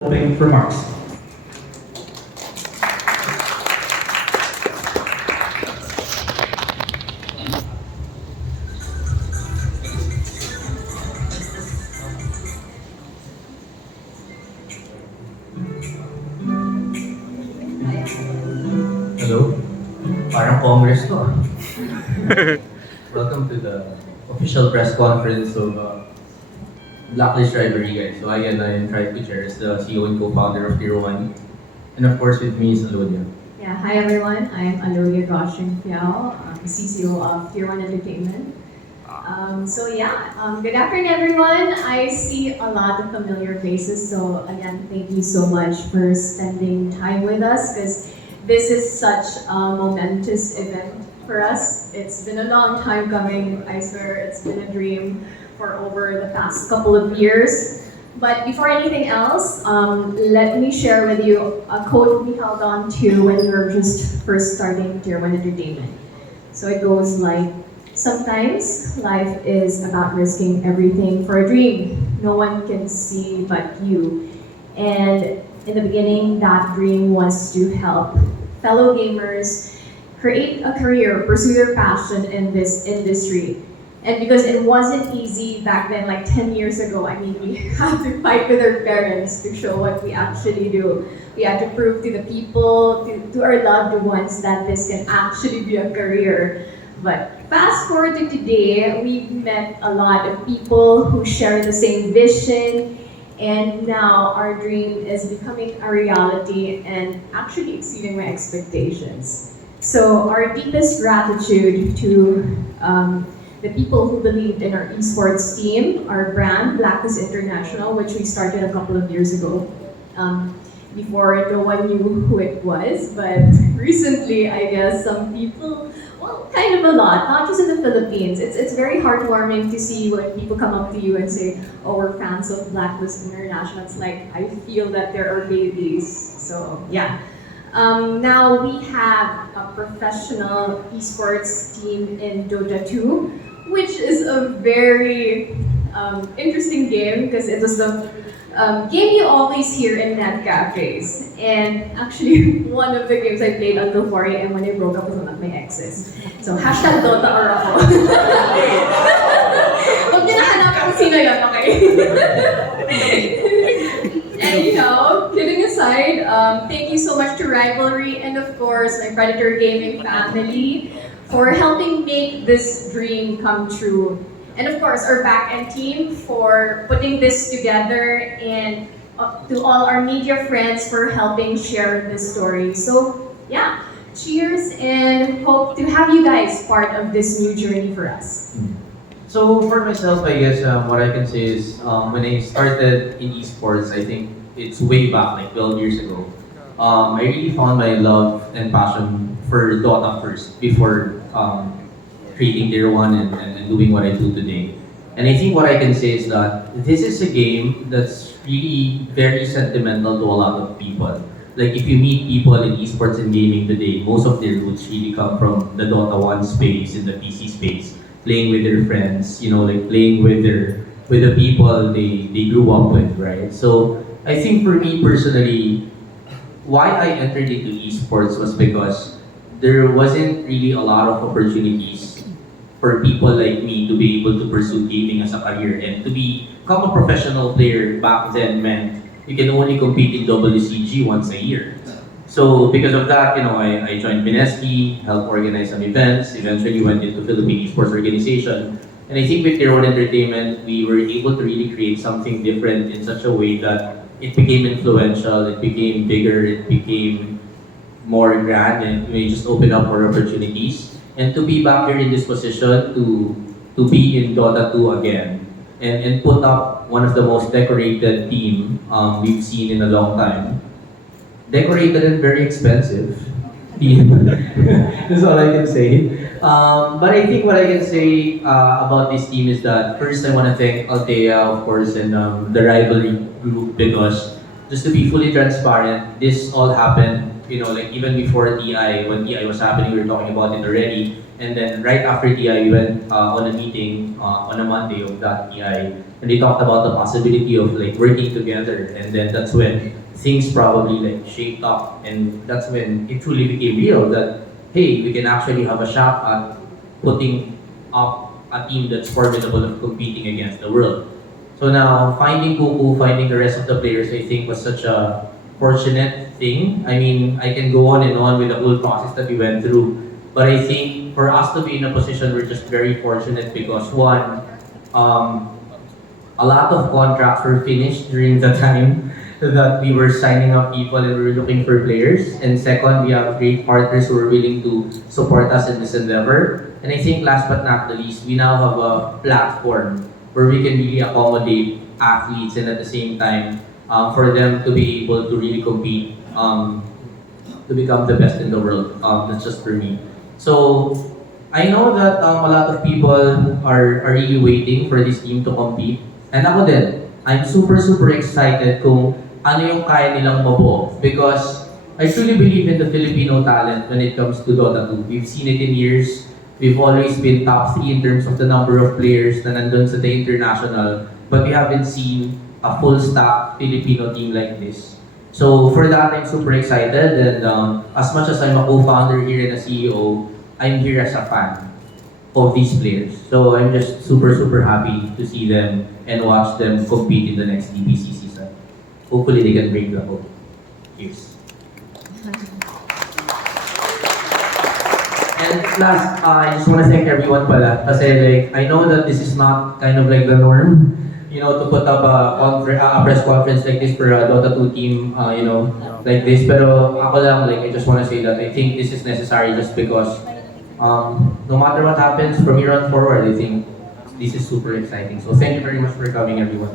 Opening remarks. Hello? Parang Congress to ah. Welcome to the official press conference of Blacklist Rivalry, guys. So again, I am Tryke Gutierrez, the CEO and co-founder of Tier 1. And of course with me is Alodia. Yeah, hi everyone. I'm Alodia Gosiengfiao, CCO of Tier 1 Entertainment. Good afternoon everyone. I see a lot of familiar faces, so again, thank you so much for spending time with us because this is such a momentous event for us. It's been a long time coming. I swear it's been a dream for over the past couple of years. But before anything else, let me share with you a quote we held on to when we were just first starting Tier 1 Entertainment. So it goes like, sometimes life is about risking everything for a dream no one can see but you. And in the beginning, that dream was to help fellow gamers create a career, pursue their passion in this industry. And because it wasn't easy back then, like 10 years ago, I mean, we had to fight with our parents to show what we actually do. We had to prove to the people, to our loved ones, that this can actually be a career. But fast forward to today, we've met a lot of people who share the same vision, and now our dream is becoming a reality and actually exceeding my expectations. So our deepest gratitude to the people who believed in our esports team, our brand, Blacklist International, which we started a couple of years ago. Before no one knew who it was, but recently, I guess some people, well, kind of a lot, not just in the Philippines. It's very heartwarming to see when people come up to you and say, oh, we're fans of Blacklist International. It's like, I feel that there are babies. So, yeah. Now we have a professional esports team in Dota 2, which is a very interesting game because it was the game you always hear in net cafes. And actually, one of the games I played until 4 a.m. when I broke up with one of my exes. So, hashtag Dota or ako. Huwag niyo nahanapin kung sino yun, okay? And kidding aside, thank you so much to Rivalry and of course my Predator Gaming family for helping make this dream come true. And of course our back-end team for putting this together, and to all our media friends for helping share this story. So yeah, cheers and hope to have you guys part of this new journey for us. So for myself, I guess what I can say is when I started in esports, I think it's way back, like 12 years ago. I really found my love and passion for Dota first before creating Tier 1 and doing what I do today. And I think what I can say is that this is a game that's really very sentimental to a lot of people. Like if you meet people in esports and gaming today, most of their roots really come from the Dota 1 space, in the PC space, playing with their friends, like playing with the people they grew up with, right? So I think for me personally, why I entered into esports was because there wasn't really a lot of opportunities for people like me to be able to pursue gaming as a career, and to become a professional player back then meant you can only compete in WCG once a year. So because of that, I joined Mineski, helped organize some events, eventually went into Philippine Esports Organization. And I think with Tier 1 Entertainment, we were able to really create something different in such a way that it became influential, it became bigger, it became more grand, and we just opened up more opportunities. And to be back here in this position, to be in Dota 2 again, and put up one of the most decorated team we've seen in a long time. Decorated and very expensive. That's all I can say. But I think what I can say about this team is that first I want to thank Altea, of course, and the rivalry group, because just to be fully transparent, this all happened, like even before TI, when TI was happening, we were talking about it already. And then right after TI, we went on a meeting on a Monday of that TI, and they talked about the possibility of like working together. And then that's when things probably like shaped up, and that's when it truly became real that hey, we can actually have a shot at putting up a team that's formidable of competing against the world. So now finding Kuku, finding the rest of the players, I think was such a fortunate thing. I mean, I can go on and on with the whole process that we went through, but I think for us to be in a position, we're just very fortunate because one, um, a lot of contracts were finished during the time that we were signing up people and we were looking for players. And second, we have great partners who are willing to support us in this endeavor. And I think last but not the least, we now have a platform where we can really accommodate athletes and at the same time for them to be able to really compete to become the best in the world. That's just for me. So I know that a lot of people are really waiting for this team to compete. And ako din, I'm super excited kung ano yung kaya nilang mabuo. Because I truly believe in the Filipino talent when it comes to Dota 2. We've seen it in years. We've always been top 3 in terms of the number of players na nandun sa the international. But we haven't seen a full stack Filipino team like this. So for that, I'm super excited. And as much as I'm a co-founder here and a CEO, I'm here as a fan of these players. So I'm just super happy to see them and watch them compete in the next DPC season. Hopefully they can break the whole years. And last, I just want to thank everyone pala. Kasi like, I know that this is not kind of like the norm, you know, to put up a press conference like this for a Dota 2 team, you know, like this. Pero ako lang, like, I just want to say that I think this is necessary just because no matter what happens from here on forward, I think this is super exciting. So thank you very much for coming, everyone.